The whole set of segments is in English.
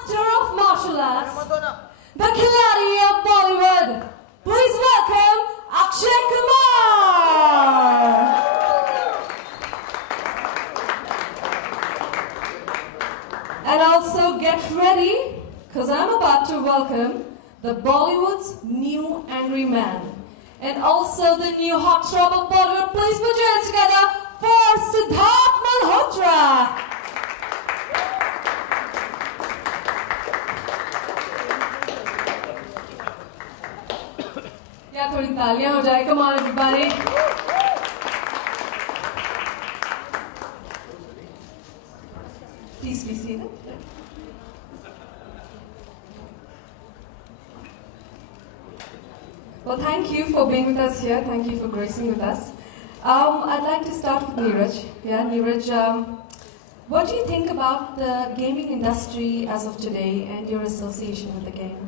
Master of martial arts, the Khiladi of Bollywood. Please welcome Akshay Kumar. And also get ready, because I'm about to welcome the Bollywood's new angry man. And also the new hot star of Bollywood. Please put your hands together for Siddharth Malhotra. Yeah, थोड़ी तालियां हो जाए. Come on, everybody. Please be seated. Well, thank you for being with us here. Thank you for gracing with us. I'd like to start with Neeraj. Yeah, Neeraj, what do you think about the gaming industry as of today and your association with the game?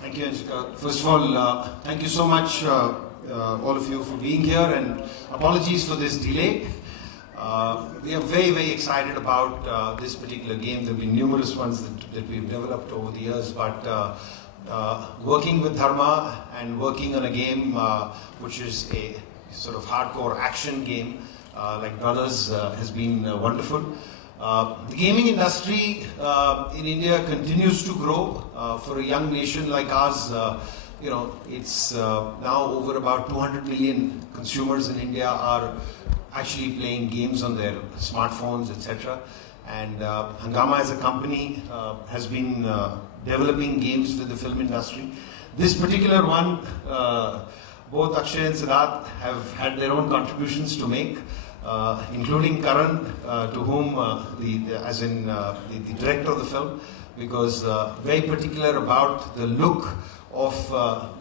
Thank you, Anshika. First of all, thank you so much, all of you, for being here, and apologies for this delay. We are very, very excited about this particular game. There have been numerous ones that we've developed over the years, but working with Dharma and working on a game which is a sort of hardcore action game like Brothers has been wonderful. The gaming industry in India continues to grow. For a young nation like ours, you know, it's now over about 200 million consumers in India are actually playing games on their smartphones, etc. And Hungama as a company has been developing games for the film industry. This particular one, both Akshay and Siddharth have had their own contributions to make, including Karan, to whom, the director of the film, because very particular about the look of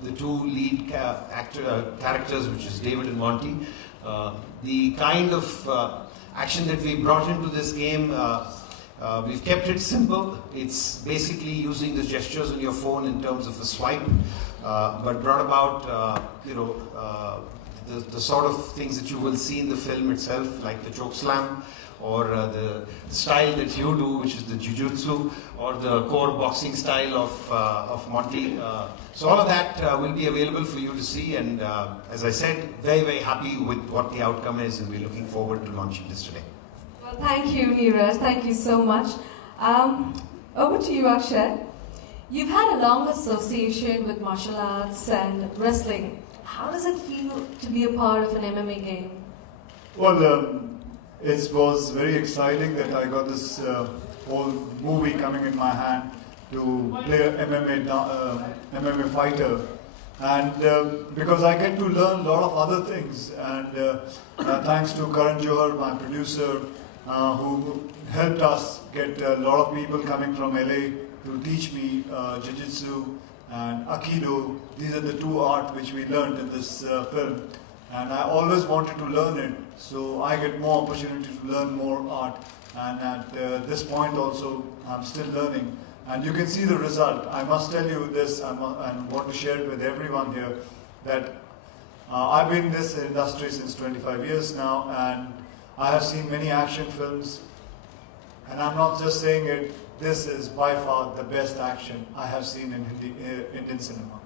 the two lead characters, which is David and Monty. The kind of action that we brought into this game, we've kept it simple. It's basically using the gestures on your phone in terms of a swipe, but brought about, the sort of things that you will see in the film itself, like the choke slam, or the style that you do, which is the jujutsu, or the core boxing style of Monty. So all of that will be available for you to see, and as I said, very, very happy with what the outcome is, and we're looking forward to launching this today. Well, thank you, Neeraj. Thank you so much. Over to you, Akshay. You've had a long association with martial arts and wrestling. How does it feel to be a part of an MMA game? Well, it was very exciting that I got this whole movie coming in my hand to play an MMA fighter. And because I get to learn a lot of other things, and thanks to Karan Johar, my producer, who helped us get a lot of people coming from LA to teach me Jiu-Jitsu and Aikido. These are the two art which we learned in this film. And I always wanted to learn it, so I get more opportunity to learn more art. And at this point also, I'm still learning. And you can see the result. I must tell you this, and want to share it with everyone here, that I've been in this industry since 25 years now, and I have seen many action films. And I'm not just saying it, this is by far the best action I have seen in Indian cinema.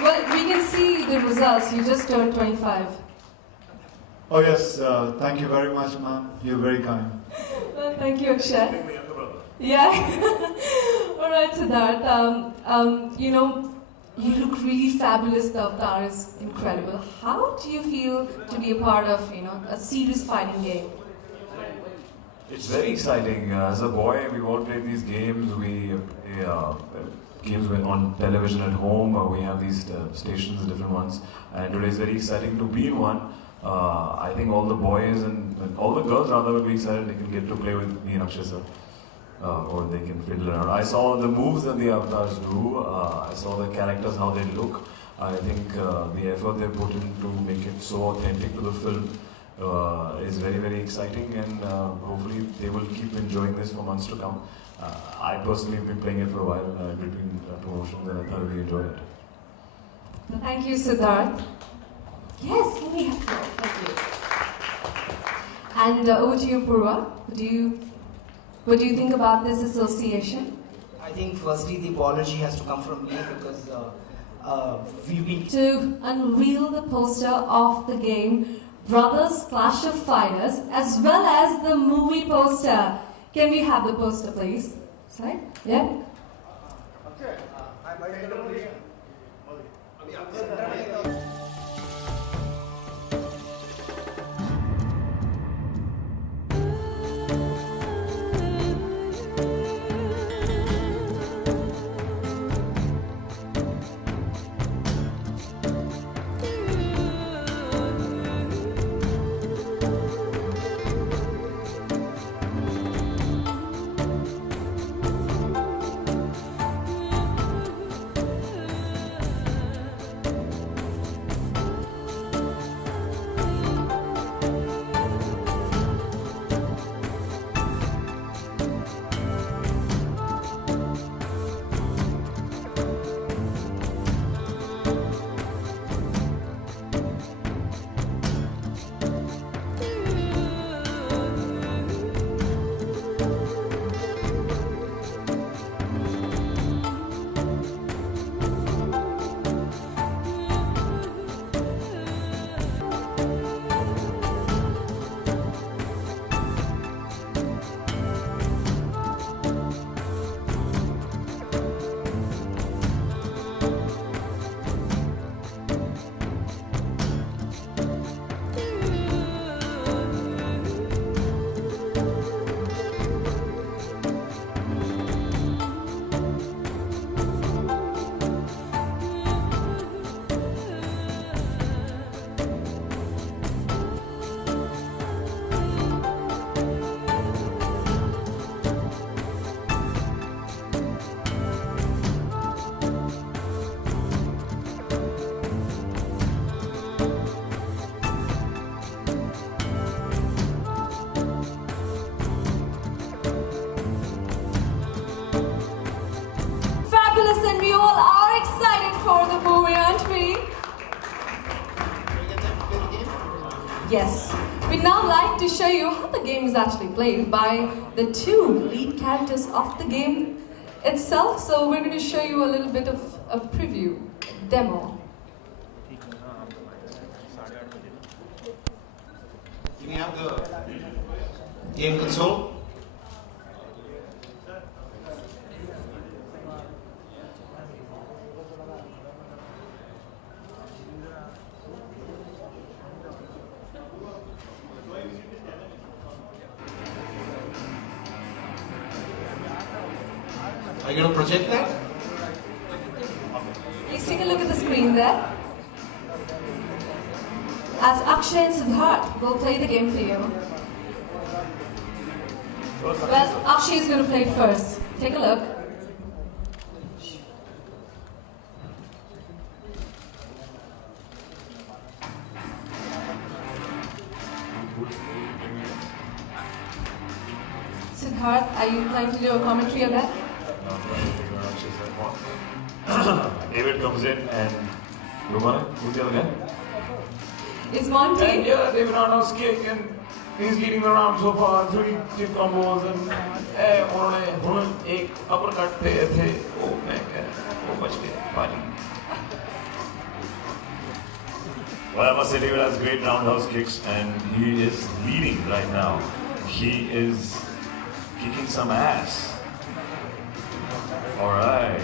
Well, we can see the results. You just turned 25. Oh yes, thank you very much, ma'am. You're very kind. Well, thank you, Akshay. Yeah. All right, Siddharth. You look really fabulous. The avatar is incredible. How do you feel to be a part of, a serious fighting game? It's very exciting. As a boy, we've all played these games. Games on television at home. We have these stations, different ones. And today is very exciting to be in one. I think all the boys and all the girls rather will be excited. They can get to play with me and Akshay sir. Or they can fiddle around. I saw the moves that the avatars do. I saw the characters, how they look. I think the effort they put in to make it so authentic to the film is very, very exciting, and hopefully they will keep enjoying this for months to come. I personally have been playing it for a while between promotions, and I thoroughly enjoy it. Thank you, Siddharth. Yes, can we have that? Thank you. And over to you, Purva. What do you think about this association? I think firstly the apology has to come from me because we've been To unveil the poster of the game Brothers Clash of Fighters as well as the movie poster. Can we have the poster please? Slide? Yeah? And we all are excited for the movie, aren't we? Yes. We'd now like to show you how the game is actually played by the two lead characters of the game itself. So we're going to show you a little bit of a preview, demo. Can we have the game console? Are you going to project that? Please take a look at the screen there. As Akshay and Siddharth will play the game for you. Well, Akshay is going to play first. Take a look. Siddharth, are you planning to do a commentary on that? David comes in and who's the other guy? It's Monty. And yeah, David Arnold's kick and he's leading the round so far, 3 kick combos and उन्होंने एक uppercut थे वो बच गए पानी. Well, I must say David has great roundhouse kicks and he is leading right now. He is kicking some ass. Alright.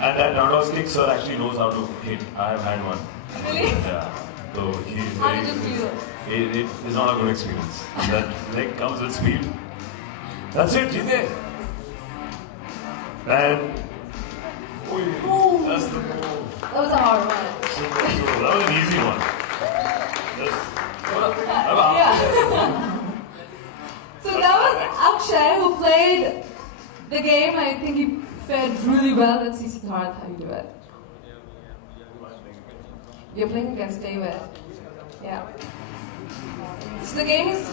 And that roundhouse kick sir actually knows how to hit. I have had one. Really? Yeah. So he's How very, did you feel? it is not a good experience. That leg comes with speed. That's it, Jite. And that's the move. That was a hard one. That was an easy one. Yeah. So that was Akshay who played the game. I think he fared really well. Let's see Siddharth how you do it. You're playing against David. Yeah. So the game is...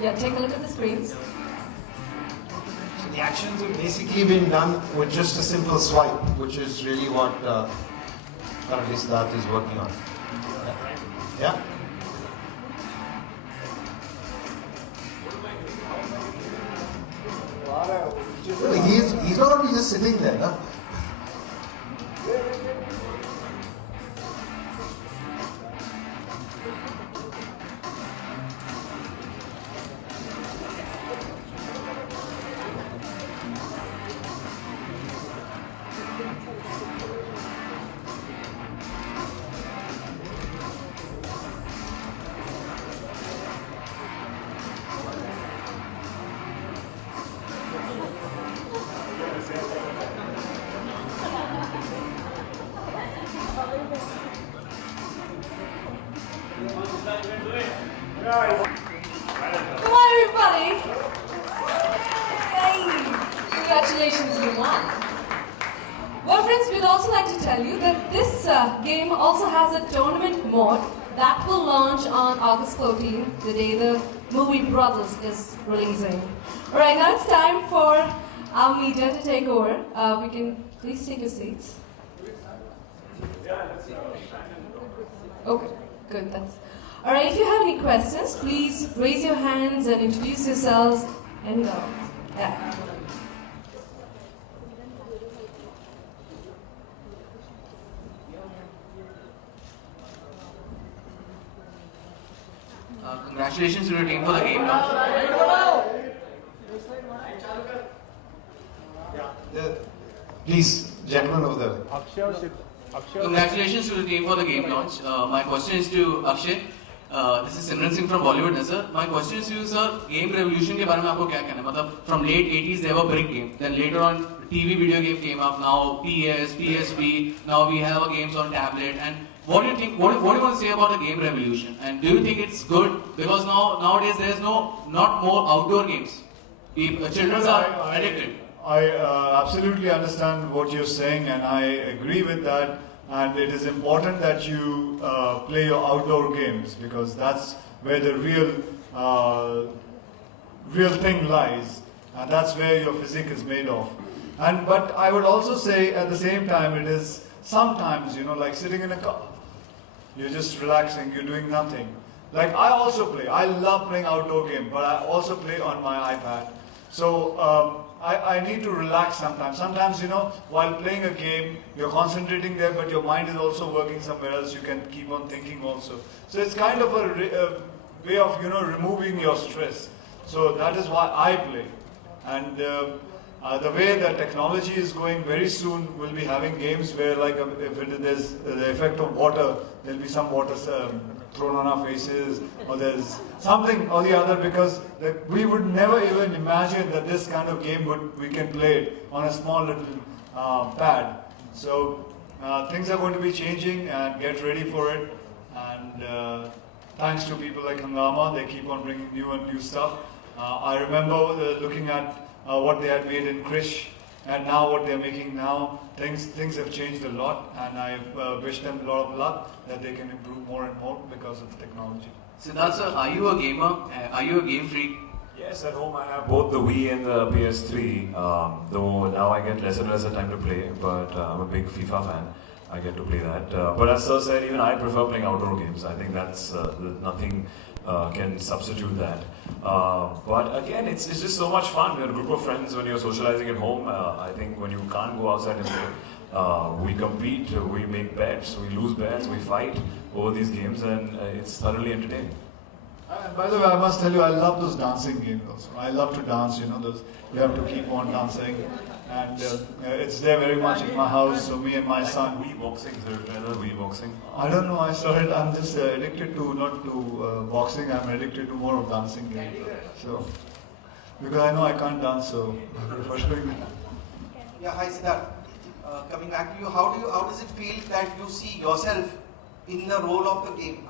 Yeah, take a look at the screens. So the actions have basically been done with just a simple swipe, which is really what currently Siddharth is working on. Yeah? He's not only just sitting there, huh? Come on, everybody! Hey! Congratulations, you won. Well, friends, we'd also like to tell you that this game also has a tournament mode that will launch on August 14, the day the movie Brothers is releasing. Alright, now it's time for our media to take over. We can please take your seats. Okay, good. Alright, if you have any questions, please raise your hands and introduce yourselves and yeah. Congratulations to your team for the game launch. Please, gentlemen over there. Congratulations to the team for the game launch. My question is to Akshay. This is Simran Singh from Bollywood Nazar. My question is to you, sir. Game revolution के बारे में आपको क्या कहना है? मतलब from late 80s there were brick games. Then later on TV video game came up. Now PS, PSP. Now we have games on tablet. And what do you think? What do you want to say about the game revolution? And do you think it's good? Because nowadays there is not more outdoor games. Children are addicted. I absolutely understand what you're saying, and I agree with that. And it is important that you play your outdoor games, because that's where the real thing lies, and that's where your physique is made of. But I would also say at the same time, it is sometimes, like sitting in a car, you're just relaxing, you're doing nothing. Like I also play. I love playing outdoor games, but I also play on my iPad. So I need to relax sometimes. Sometimes, while playing a game, you're concentrating there, but your mind is also working somewhere else. You can keep on thinking also. So it's kind of a way of, removing your stress. So that is why I play. And the way that technology is going, very soon we'll be having games where, like, if there's the effect of water, there'll be some water thrown on our faces, or there's something or the other, because we would never even imagine that this kind of game we can play on a small little pad. So things are going to be changing, and get ready for it. And thanks to people like Hungama, they keep on bringing new stuff. I remember looking at what they had made in Krish, and now what they're making now. Things have changed a lot, and I wish them a lot of luck that they can improve more and more because of the technology. Siddharth sir, are you a gamer? Are you a game freak? Yes, at home I have both the Wii and the PS3, though now I get less and less time to play, but I'm a big FIFA fan. I get to play that. But as Sir said, even I prefer playing outdoor games. I think that's nothing can substitute that. But again, it's just so much fun. We're a group of friends when you're socializing at home. I think when you can't go outside and play, we compete, we make bets, we lose bets, we fight over these games, and it's thoroughly entertaining. And by the way, I must tell you, I love those dancing games also. I love to dance, those, you have to keep on dancing. And it's there very much in my house, so me and my son. Wii boxing, sir, Wii boxing. I don't know, I'm just addicted to, not to boxing, I'm addicted to more of dancing games. So, because I know I can't dance, so for sure. Yeah, hi Siddharth. Coming back to you, how does it feel that you see yourself in the role of the game?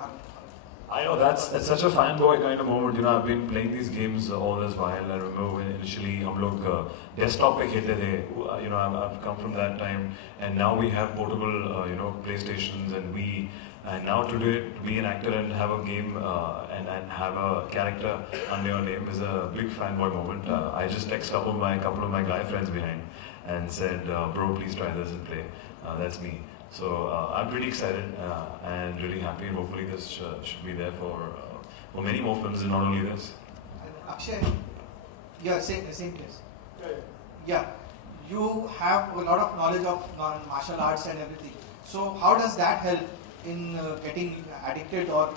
I know, that's such a fanboy kind of moment. I've been playing these games all this while. I remember when initially हम लोग desktop पे खेलते थे. I've come from that time, and now we have portable, PlayStations and Wii, And now today, to be an actor and have a game and have a character under your name is a big fanboy moment. I just text couple of my guy friends behind and said, bro, please try this and play. That's me. So I'm pretty excited and really happy, and hopefully this should be there for many more films and not only this. Akshay, yeah, same place. Yeah, you have a lot of knowledge of martial arts and everything. So how does that help in getting addicted, or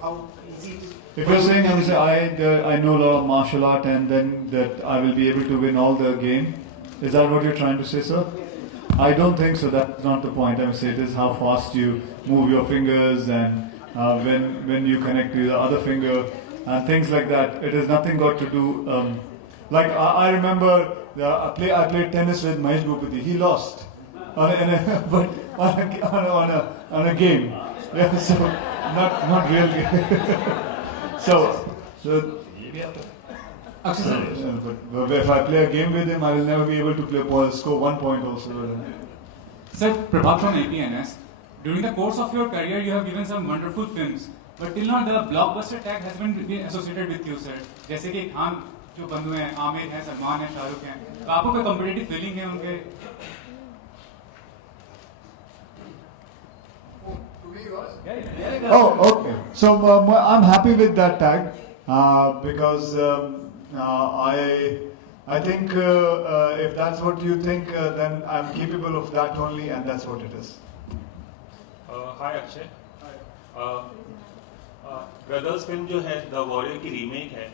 how easy it is? If you're saying I know a lot of martial art and then that I will be able to win all the game, is that what you're trying to say, sir? I don't think so. That's not the point. I'm saying it is how fast you move your fingers and when you connect to the other finger and things like that. It has nothing got to do. Like I remember I played tennis with Mahesh Bhupati. He lost, but on a game. Yeah, so not really. so. But if I play a game with him, I will never be able to score 1 point also. Sir, Prabhat from APNS. During the course of your career, you have given some wonderful films. But till now, the blockbuster tag has been associated with you, sir. जैसे कि खान जो बंधु हैं, आमिर हैं, सलमान हैं, शाहरुख हैं. तो आपको कोई competitive feeling है उनके? Oh, okay. So I'm happy with that tag because I think if that's what you think, then I'm capable of that only, and that's what it is. Hi Akshay. Brothers film जो है the warrior की remake है,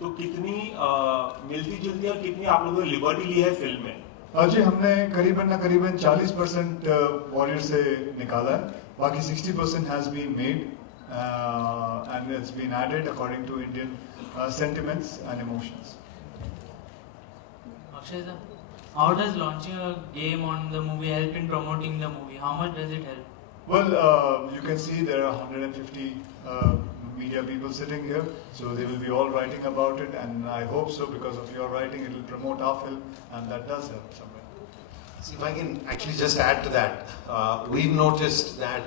तो कितनी मिलती जुलती और कितनी आप लोगों ने लिबर्टी ली है फिल्म में? जी हमने करीबन 40% वॉरियर से निकाला है, बाकी 60% has been made and it's been added according to Indian sentiments and emotions. Akshay sir, how does launching a game on the movie help in promoting the movie? How much does it help? Well, you can see there are 150 media people sitting here, so they will be all writing about it, and I hope so because of your writing it will promote our film, and that does help somewhere. See, if I can actually just add to that, we've noticed that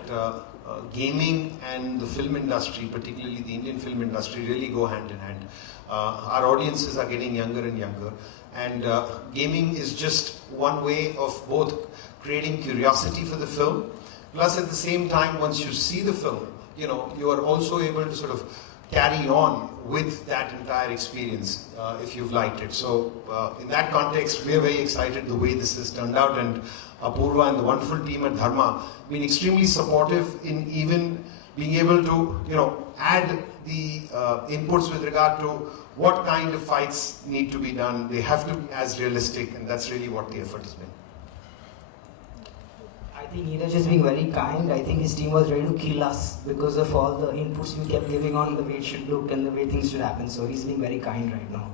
gaming and the film industry, particularly the Indian film industry, really go hand in hand. Our audiences are getting younger and younger, and gaming is just one way of both creating curiosity for the film, plus at the same time, once you see the film, you are also able to sort of carry on with that entire experience if you've liked it. So in that context, we are very excited the way this has turned out, and Apurva and the wonderful team at Dharma been extremely supportive in even being able to add the inputs with regard to what kind of fights need to be done. They have to be as realistic, and that's really what the effort has been. I think Neeraj is being very kind. I think his team was ready to kill us because of all the inputs we kept giving on the way it should look and the way things should happen. So he's being very kind right now.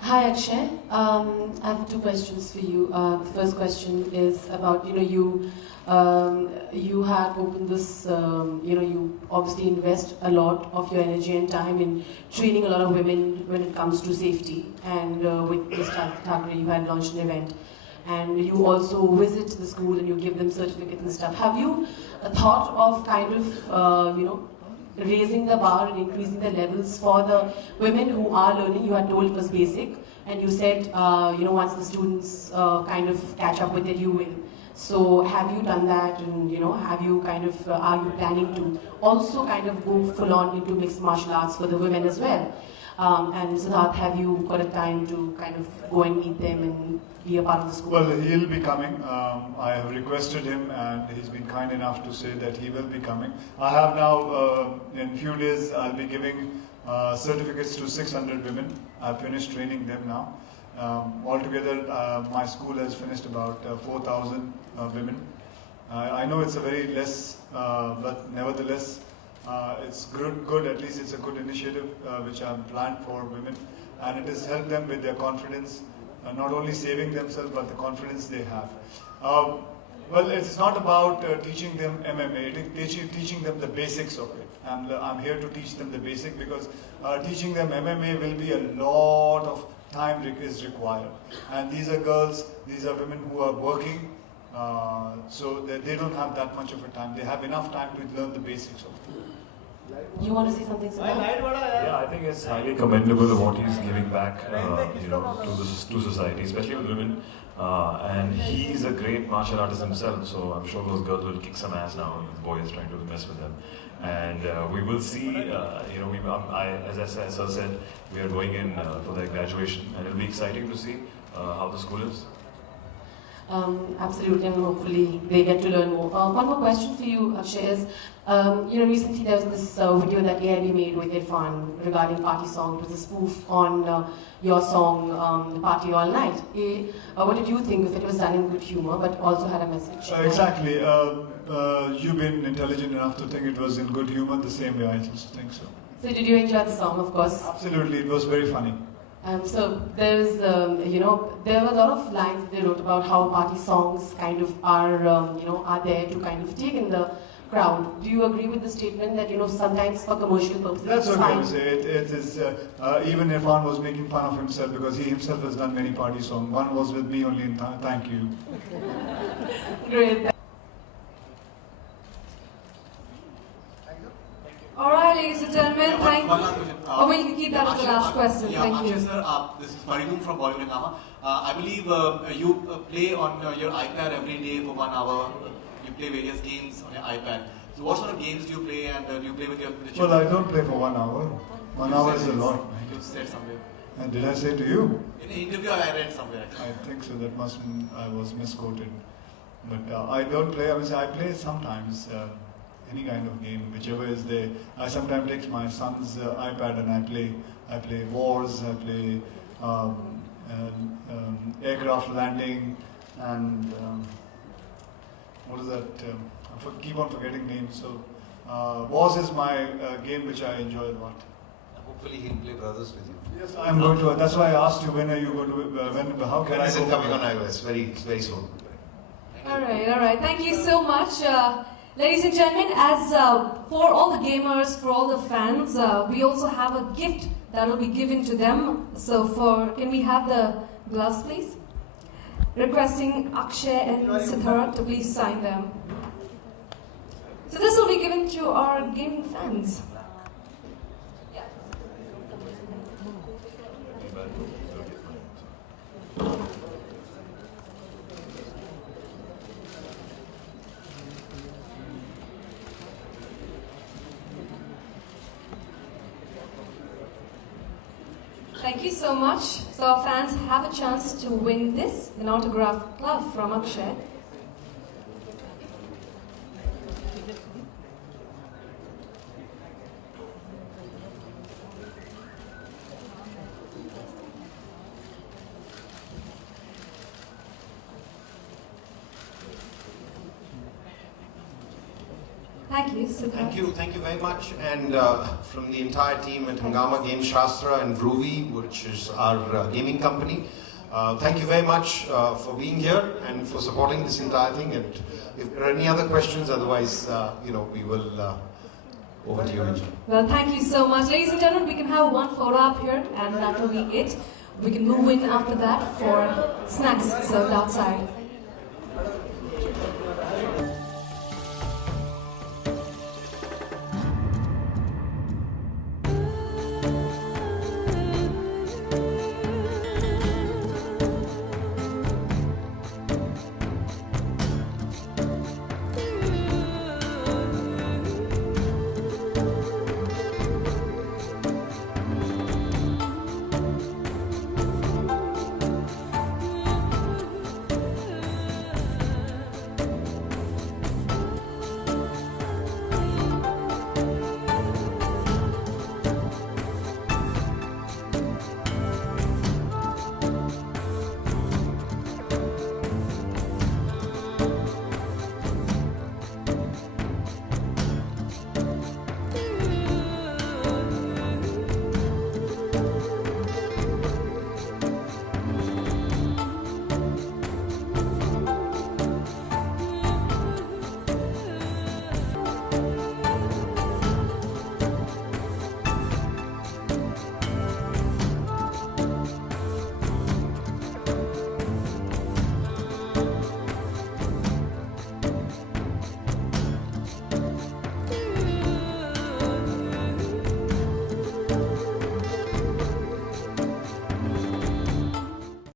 Hi Akshay, I have two questions for you. The first question is about, you had opened this, you obviously invest a lot of your energy and time in training a lot of women when it comes to safety. And with Mr. Thackeray, you had launched an event. And you also visit the school and you give them certificates and stuff. Have you thought of kind of, raising the bar and increasing the levels for the women who are learning? You had told it was basic, and you said, once the students kind of catch up with it, you will. So have you done that, and have you kind of, are you planning to also kind of go full on into mixed martial arts for the women as well? And Siddharth, have you got a time to kind of go and meet them and be a part of the school? Well, he'll be coming. I have requested him, and he's been kind enough to say that he will be coming. I have now, in a few days, I'll be giving certificates to 600 women. I've finished training them now. Altogether, my school has finished about 4,000 women. I know it's a very less, but nevertheless, it's good, at least it's a good initiative which I've planned for women, and it has helped them with their confidence, not only saving themselves but the confidence they have. Well, it's not about teaching them MMA, it's teaching them the basics of it. I'm here to teach them the basic because teaching them MMA will be a lot of time is required. And these are girls, these are women who are working So they don't have that much of a time. They have enough time to learn the basics of it. You want to say something, Siddharth? Yeah, I think it's highly commendable of what he's giving back, to society, especially with women. And he's a great martial artist himself, so I'm sure those girls will kick some ass now. The boy is trying to mess with them, and we will see. As I said, we are going in for their graduation, and it'll be exciting to see how the school is. Absolutely, and hopefully they get to learn more. One more question for you, Akshay, is, recently there was this video that AIB made with Irfan regarding party song. It was a spoof on your song, Party All Night. What did you think if it was done in good humor, but also had a message? Exactly. You've been intelligent enough to think it was in good humor the same way I also think so. So did you enjoy the song, of course? Absolutely, it was very funny. So there's, there were a lot of lines that they wrote about how party songs kind of are, are there to kind of take in the crowd. Do you agree with the statement that, sometimes for commercial purposes? That's what I would say. It is, even Irfan was making fun of himself because he himself has done many party songs. One was with me only in Thank You. Great. Alright, ladies and gentlemen, thank you. One last question. We'll keep that as the last question. Thank you. Sir, this is Faridun from Bollywood Hungama. I believe you play on your iPad every day for 1 hour. You play various games on your iPad. So what sort of games do you play, and do you play with your children? Well, I don't play for 1 hour. 1 hour is a lot. You said somewhere. And did I say to you? In an interview I read somewhere. I think so. That must I was misquoted. But I don't play. I play sometimes. Any kind of game, whichever is there. I sometimes take my son's iPad and I play wars, I play aircraft landing, and what is that? I keep on forgetting names. So wars is my game which I enjoy a lot. Hopefully he'll play Brothers with you. Yes, I'm going to. That's why I asked you when are you going to. How can when I is go it coming on iOS? Very soon. Alright. Thank you so much. Ladies and gentlemen, as for all the gamers, for all the fans, we also have a gift that will be given to them. So can we have the gloves, please? Requesting Akshay and Siddharth to please sign them. So this will be given to our gaming fans. Thank you so much. So our fans have a chance to win this, an autographed glove from Akshay. Thank you, Siddharth. Thank you very much. And from the entire team at Hungama Game Shastra and Vroovy, which is our gaming company, thank you very much for being here and for supporting this entire thing. And if there are any other questions, otherwise, we will over to you, Anjali. Well, thank you so much. Ladies and gentlemen, we can have one photo up here, and that will be it. We can move in after that for snacks served outside.